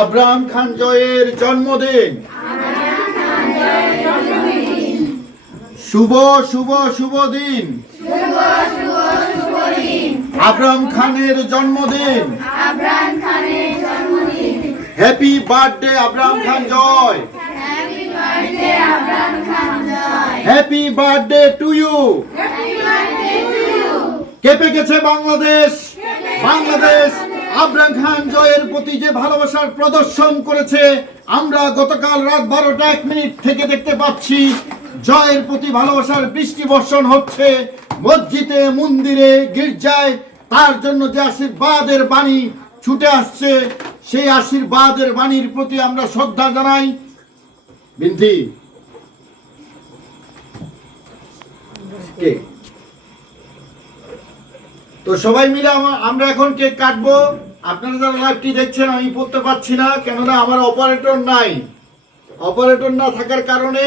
Abraham Khan জয়ের জন্মদিন। শুভ শুভ শুভ দিন। আব্রাহাম খানের জন্মদিন। Happy birthday Abraham Khan Joy. Happy birthday to you. কেঁপে গেছে বাংলাদেশ। বাংলাদেশ আব্রাহাম খান জয়ের প্রতি যে ভালোবাসার প্রদর্শন করেছে, আমরা গতকাল রাত 12টা 1 মিনিট থেকে দেখতে পাচ্ছি জয়ের প্রতি ভালোবাসার বৃষ্টি বর্ষণ হচ্ছে মসজিদে, মন্দিরে, গির্জায়। তার জন্য যে আশীর্বাদের বাণী ছুটে আসছে, সেই আশীর্বাদের বাণীর প্রতি আমরা শ্রদ্ধা জানাই। বিনতি তো সবাই মিলে আমরা এখন কেক কাটবো। আপনারা যারা লাইভটি দেখছেন, আমি পড়তে পারছি না, কেননা আমার অপারেটর নাই। অপারেটর না থাকার কারণে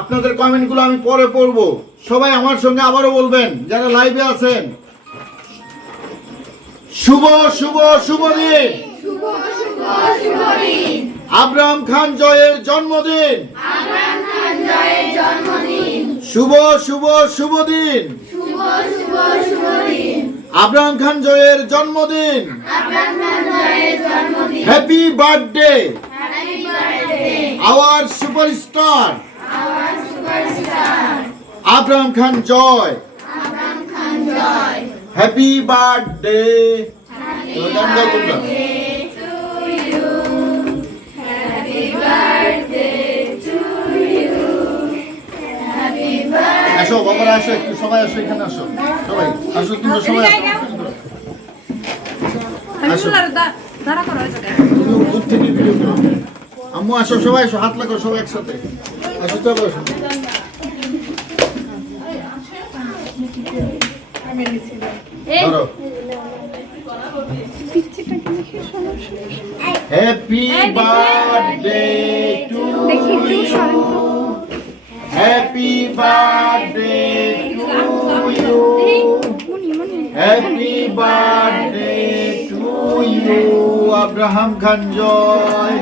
আপনাদের কমেন্টগুলো আমি পরে পড়বো। সবাই আমার সঙ্গে আবারও বলবেন যারা লাইভে আছেন, শুভ শুভ শুভ দিন। আব্রাহাম খান জয়ের জন্মদিন। শুভ শুভ শুভ দিন। আব্রাহাম খান জয়ের জন্মদিন। Happy birthday our superstar Abraham Khan Joy. Happy birthday. আসো বাবারা, আসো, একটু সবাই আসো, এখানে আসো, সবাই আসো, তোমরা সবাই আসো। দূর থেকে ভিডিও করো। আম্মু আসো, সবাই আসো, হাত লাগাও সবাই একসাথে আসো। চলো আসো। ধরো। Happy birthday to you. Happy birthday to you. Happy birthday to you Abraham Khan Joy.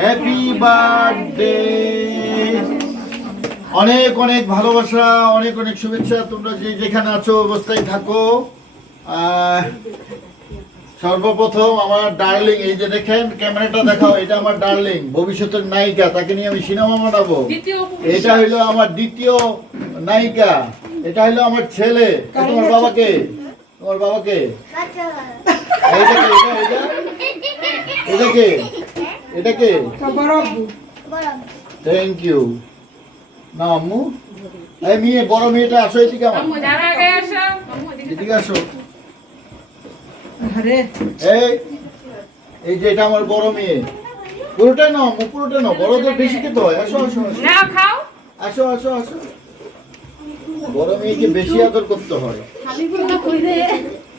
Happy birthday. অনেক অনেক ভালোবাসা, অনেক অনেক শুভেচ্ছা। তোমরা যে যেখানে আছো অবস্থায় থাকো। সর্বপ্রথম আমার ডার্লিং, এই যে দেখেন, ক্যামেরাটা দেখাও, এটা আমার ডার্লিং, ভবিষ্যতের নায়িকা, তাকে নিয়ে আমি সিনেমা বানাবো। এটা হইলো আমার দ্বিতীয় নায়িকা। এটা হইলো আমার ছেলে। তোমার বাবাকে, তোমার বাবাকে এটাকে এটাকে থ্যাংক ইউ। না আম্মু, এই মেয়ে, বড় মেয়েটা আসো এদিকে, আমার এদিকে আসো। এই যে এটা আমার বড় মেয়ে। পুরোটাই নাও আম্মু, পুরোটাই নাও, বড়দের বেশি খেতে হয়। আসো আসো আসো আসো আসো। বড় মেয়েকে বেশি আদর করতে হয়।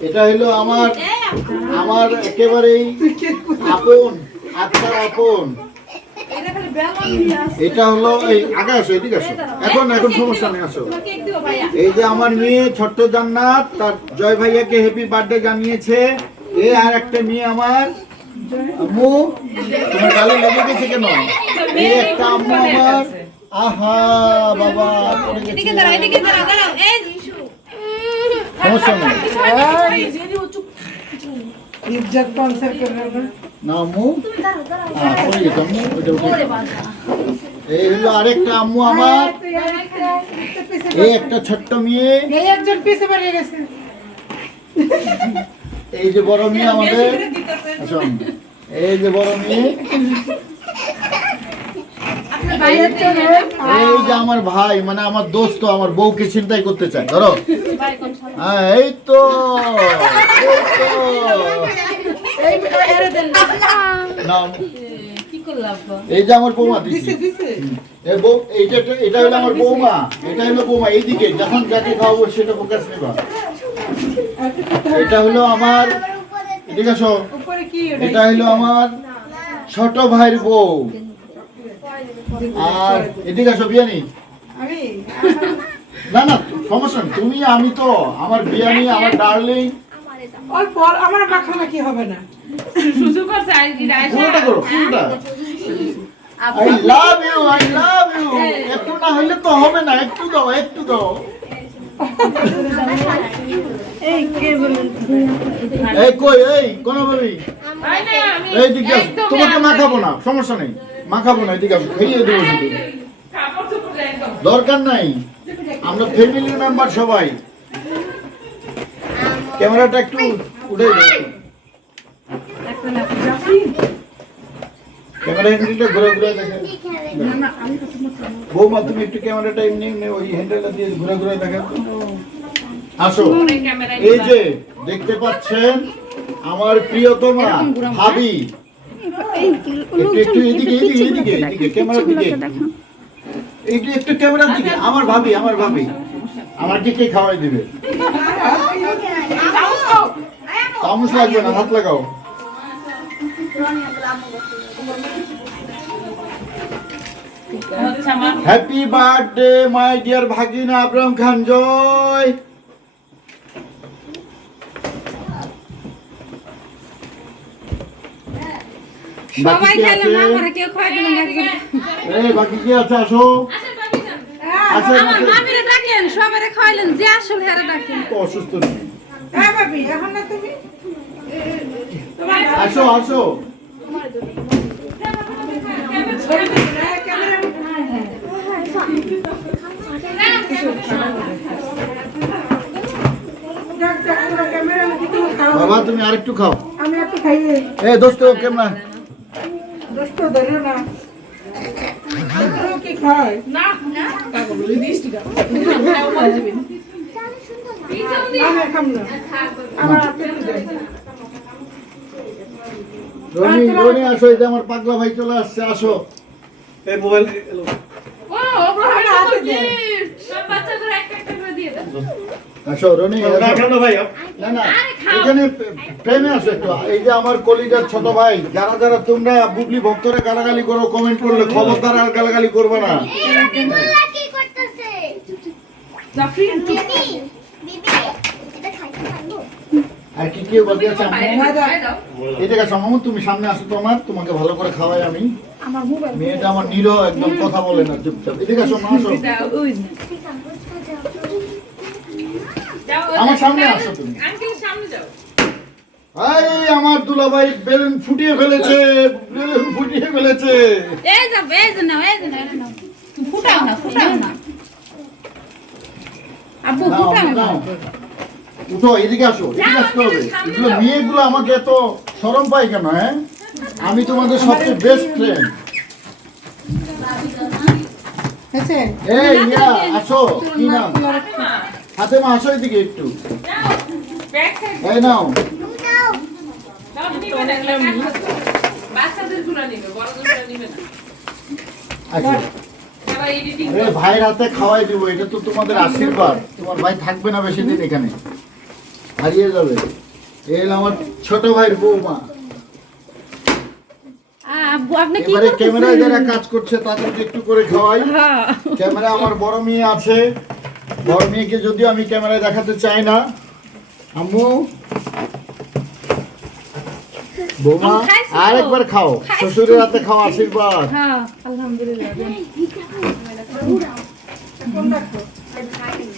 এটা হলো আমার আমার একেবারেই আপন, আত্মার আপন। এটা হলো এই, আগে আসো, এদিকে আসো। এখন এখন সমস্যা নেই, আসো। এই যে আমার মেয়ে ছোট্ট জান্নাত, তার জয় ভাইয়াকে হ্যাপি বার্থডে জানিয়েছে। এই আর একটা মেয়ে আমার আম্মু, তোমার গালে লেগে গেছে কেন? এই একটা আম্মু আমার। আহা বাবা, সমস্যা নেই। না আম্মু, এই হলো আরেকটা আম্মু আমার। এই একটা ছোট্ট মেয়ে। এই যে বড় মেয়ে আমাদের। এই যে বড় মেয়ে। এই যে আমার ভাই, মানে আমার দোস্ত, আমার বউকে চিন্তাই করতে চায়। ধরো, হ্যাঁ, এই তো এই যে আমার বৌমা দিচ্ছে। এটা হলো আমার বৌমা। এটা হলো বৌমা। এইদিকে যখন যাকে খাওয়াবো সেটা ফোকাস নেবা। এটা হলো আমার, এদিকে আসো, এটা হলো আমার ছোট ভাইয়ের বউ। আর এদিকে আসো, বিয়ানি। না না, সমস্যা নেই, তুমি আমি তো, আমার বিয়ানি, আমার ডার্লিং। অল্প আমার মাখানো কি হবে না সুযোগ করছে আর কি পুরোটা করো পুরোটা আই লাভ ইউ একটু না হলে তো হবে না একটু দাও এই কই এই কোন ভাবি এই দিকে আসো। তোমাকে মাখাবো না সমস্যা নেই মাখাবো না এদিকে আসো, খেয়ে দেবো শুধু দরকার নাই আমরা ফ্যামিলি মেম্বার সবাই ক্যামেরাটা একটু উঠে দাও ক্যামেরা হ্যান্ডেলটা ঘুরে দেখে বৌমা তুমি একটু ক্যামেরাটা এমনি ওই হ্যান্ডেলটা দিয়ে ঘুরে দেখে আসো এই যে দেখতে পাচ্ছেন আমার প্রিয়তমা ভাবি একটু এদিকে ক্যামেরার দিকে একটু ক্যামেরার দিকে আমার ভাবি আমার কে খাওয়াই দিবে চামচ লাগবে না হাত লাগাও হ্যাপি বার্থডে মাই ডিয়ার ভাগিনা আবরাম খান জয় সবাই খেলো না আমরা কেউ খাই দিলাম একজন এই বাকি কি আছে আসো আমার মামিরে ডাকেন সবারে খাইলেন যে আসল হেরা ডাকেন তো অসুস্থ নেই হ্যাঁ ভাবি এখন না তুমি আসো বাবা তুমি আরেকটু খাও আমি একটু খাইয়ে এই দোস্ত কেমন দোস্ত ধরো না কি খায় না আমি খাম না আমার আপনি রনি আসো এই যে আমার পাগলা ভাই চলে আসছে আসো এই মোবাইল ও হাতে দে সব বাচ্চাদের একটা করে দিয়ে দাও আসো রনি না এখানে প্রেমে আসো একটু এই যে আমার কলিজার ছোট ভাই যারা তোমরা বুবলি ভক্তরা গালাগালি করো কমেন্ট করলে খবরদার আর গালাগালি করবে না কি করতেছে জাফরিন আর কি বলতে আছে এদিকে সম্ভব তুমি সামনে আসো তোমাকে ভালো করে খাওয়াই আমি আমার মোবাইল মেয়েটা আমার নিরহ একদম কথা বলে না চুপচাপ এদিকে আসো আসো আমার সামনে আসো তুমি আঙ্কেল সামনে যাও এই আমার দুলাভাই বেলুন ফুটিয়ে ফেলেছে এই যাও এই যে নাও তুমি ফুটাও না আব্বু ফুটাও না উঠো এদিকে আসো এদিকে আসতে হবে এগুলো মেয়েগুলো আমাকে এত শরম পায় কেন হ্যাঁ আমি তোমাদের সবচেয়ে বেস্ট ফ্রেন্ড হয়েছে এই ইয়া আসো কি নাম হাতে মা আসো এদিকে একটু ব্যাক সাইড এই নাও সব নিবে না বাচ্চাদের গুলো নিবে বড়দের গুলো নিবে না আচ্ছা আবার এডিটিং আরে ভাইয়ের হাতে খাওয়াই দিব এটা তো তোমাদের আশীর্বাদ তোমার ভাই থাকবে না বেশি দিন এখানে হারিয়ে যাবে এই আমার ছোট ভাইয়ের বৌমা আব্বু আপনি কি এবারে ক্যামেরায় যারা কাজ করছে তাদেরকে একটু করে খাওয়াই ক্যামেরা আমার বড় মেয়ে আছে বড় মেয়েকে যদিও আমি ক্যামেরায় দেখাতে চাই না আম্মু বৌমা আরেকবার খাও শ্বশুরের হাতে খাও আশীর্বাদ হ্যাঁ আলহামদুলিল্লাহ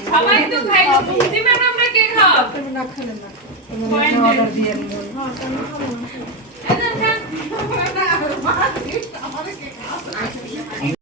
সবাই তো খাইলো দিবেন আমরা কে খাও তুমি না খেলে না তুমি অর্ডার দিয়ে এদের খান